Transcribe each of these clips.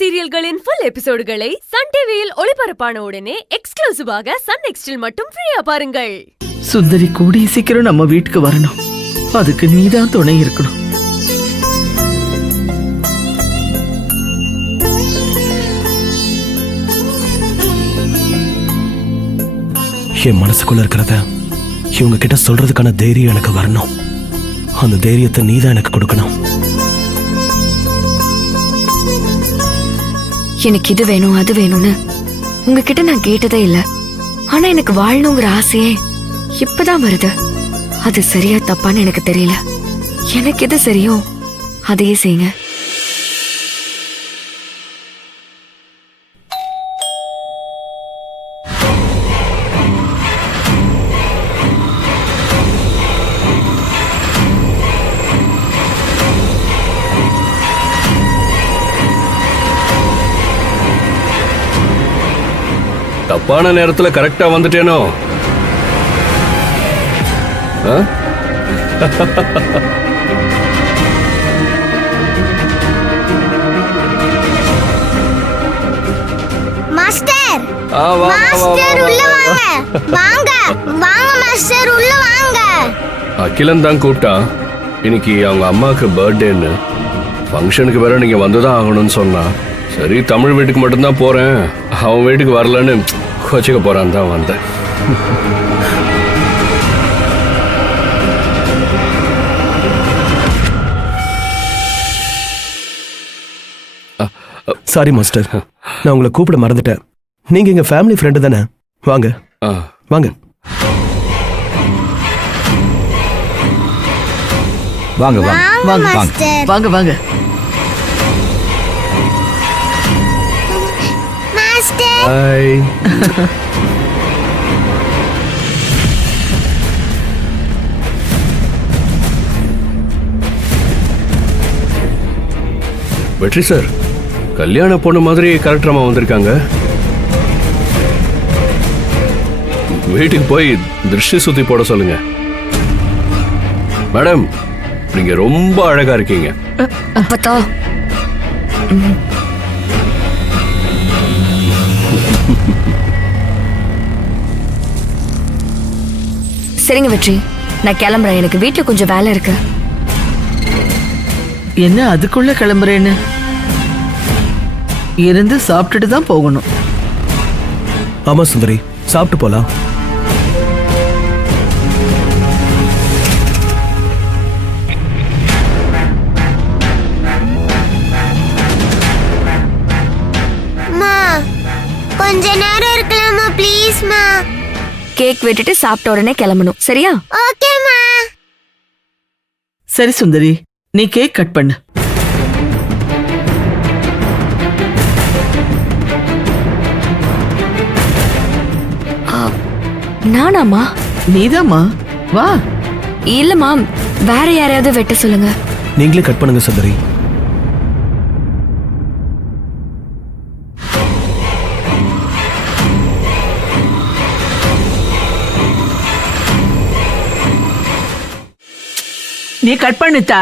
சீரியல்களின் full எபிசோடுகளை Sun டிவியில் ஒளிபரப்பான உடனே எக்ஸ்க்ளூசிவாக சன் நெக்ஸ்டில் மட்டும் ஃப்ரீயா பாருங்கள். சுந்தரி கூடிய சீக்கிரம் நம்ம வீட்டுக்கு வரணும். அதுக்கு நீதான் துணை இருக்கணும். என் மனசுக்குள்ள இருக்கிறத இவங்க கிட்ட சொல்றதுக்கான தைரியம் எனக்கு வரணும். அந்த தைரியத்தை நீதான் எனக்கு கொடுக்கணும். எனக்கு இது வேணும் அது வேணும்னு உங்ககிட்ட நான் கேட்டதே இல்ல. ஆனா எனக்கு வாழணுங்கிற ஆசையே இப்பதான் வருது. அது சரியா தப்பான்னு எனக்கு தெரியல. எனக்கு எது சரியோ அதையே செய்யுங்க. தப்பான நேரத்துல கரெக்டா வந்துட்டேனோ? மாஸ்டர் மாஸ்டர் உள்ள வாங்க. வாங்க வாங்க மாஸ்டர் உள்ள வாங்க. அகிலன் தான் கூப்பிட்டா. இன்னைக்கு அவங்க அம்மாக்கு பர்த்டேன்னு ஃபங்க்ஷனுக்கு வேற நீங்க வந்துதான் ஆகணும்னு சொன்னா. சரி தமிழ் வீட்டுக்கு மட்டும்தான் போறேன், அவன் வீட்டுக்கு வரலன்னு கோச்சிக்க போறான்னு தான் வந்தேன். சாரி மாஸ்டர், நான் உங்களை கூப்பிட மறந்துட்டேன். நீங்க எங்க ஃபேமிலி ஃப்ரெண்டு தானே? வாங்க வாங்க வாங்க வாங்க வாங்க வாங்க வாங்க. ஹாய். வெற்றி சார், கல்யாண பொண்ணு மாதிரி கரெக்டரமா வந்திருக்காங்க. வீட்டுக்கு போய் திருஷ்டி சுத்தி போட சொல்லுங்க. மேடம், நீங்க ரொம்ப அழகா இருக்கீங்க. அப்பத்தா சரிங்க வெற்றி, நான் கிளம்புறேன். எனக்கு வீட்டுல கொஞ்சம் வேலை இருக்கு. என்ன அதுக்குள்ள கிளம்புறேன்னு? இருந்து சாப்பிட்டுட்டு தான் போகணும். ஆமா சுந்தரி, சாப்பிட்டு போலாம். கொஞ்ச நேரம் இருக்கலாமா ப்ளீஸ் மா? கேக் வெட்டிட்டு சாப்பிட்ட உடனே கிளம்பணும், சரியா? ஓகேமா. சரி சுந்தரி, நீ கேக் கட் பண்ணு. நானாமா? நீதாம்மா, வா. இல்லம்மா, வேற யாரையாவது வெட்ட சொல்லுங்க. நீங்களே கட் பண்ணுங்க சுந்தரி. நீ கட் பண்ணிட்டா?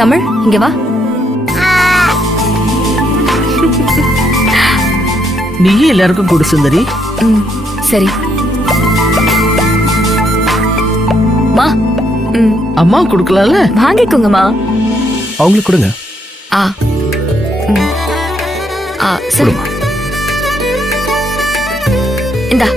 தமிழ், இங்க வா. நீயே எல்லாருக்கும் கொடு சுந்தரி. சரி மா. அம்மா கொடுக்கலாம்ல? வாங்கிக்கோங்கம்மா. அவங்களுக்கு கொடுங்க. சரி, இந்தா.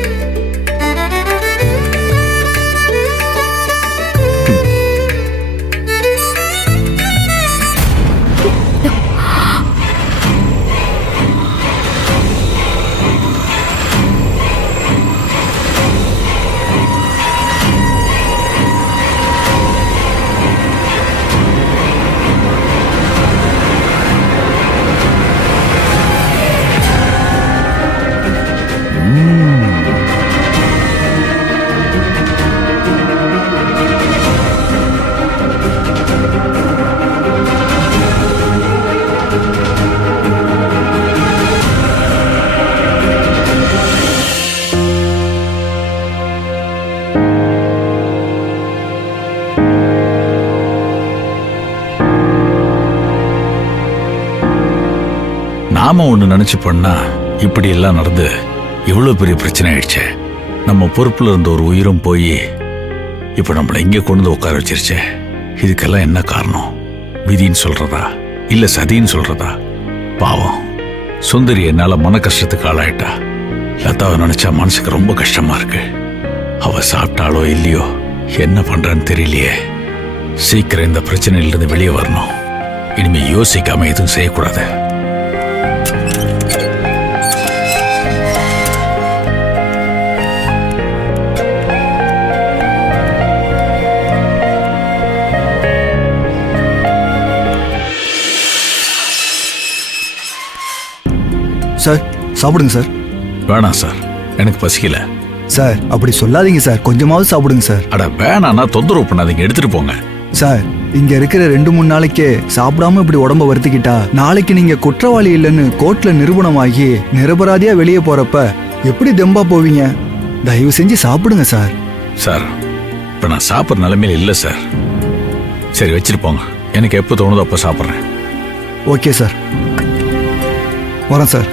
நாம ஒண்ணு நினைச்சு பண்ணா இப்படி எல்லாம் நடந்து இவ்வளவு பெரிய பிரச்சனை ஆயிடுச்சே. நம்ம பொறுப்புல இருந்த ஒரு உயிரும் போய் இப்ப நம்மள இங்க கொண்டு வந்து உட்கார வச்சிருச்சே. இதுக்கெல்லாம் என்ன காரணம்? விதின்னு சொல்றதா இல்ல சதின்னு சொல்றதா? பாவம் சுந்தரி என்னால மன கஷ்டத்துக்கு ஆளாயிட்டா. லதாவை நினைச்சா மனசுக்கு ரொம்ப கஷ்டமா இருக்கு. அவ சாப்பிட்டாலோ இல்லையோ என்ன பண்றான்னு தெரியலையே. சீக்கிரம் இந்த பிரச்சனையிலிருந்து வெளியே வரணும். இனிமே யோசிக்காம எதுவும் செய்யக்கூடாது. சார் சாப்பிடுங்க சார். வேணாம் சார், எனக்கு பசிக்கல. சார் அப்படி சொல்லாதீங்க சார், கொஞ்சமாவது சாப்பிடுங்க சார். அட வேணான்னா தொந்தரவு பண்ணாதீங்க, எடுத்துட்டு போங்க. சார் இங்க இருக்கிற 2-3 நாளைக்கே சாப்பிடாம இப்படி உடம்ப வருத்திக்கிட்டா நாளைக்கு நீங்க குற்றவாளி இல்லைன்னு கோர்ட்ல நிரூபணமாகி நிரபராதியா வெளியே போறப்ப எப்படி தெம்பா போவீங்க? தயவு செஞ்சு சாப்பிடுங்க சார். சார் இப்ப நான் சாப்பிட்ற நிலைமையில இல்லை சார். சரி வச்சிட்டு போங்க, எனக்கு எப்போ தோணுதோ அப்போ சாப்பிட்றேன். ஓகே சார், வரேன் சார்.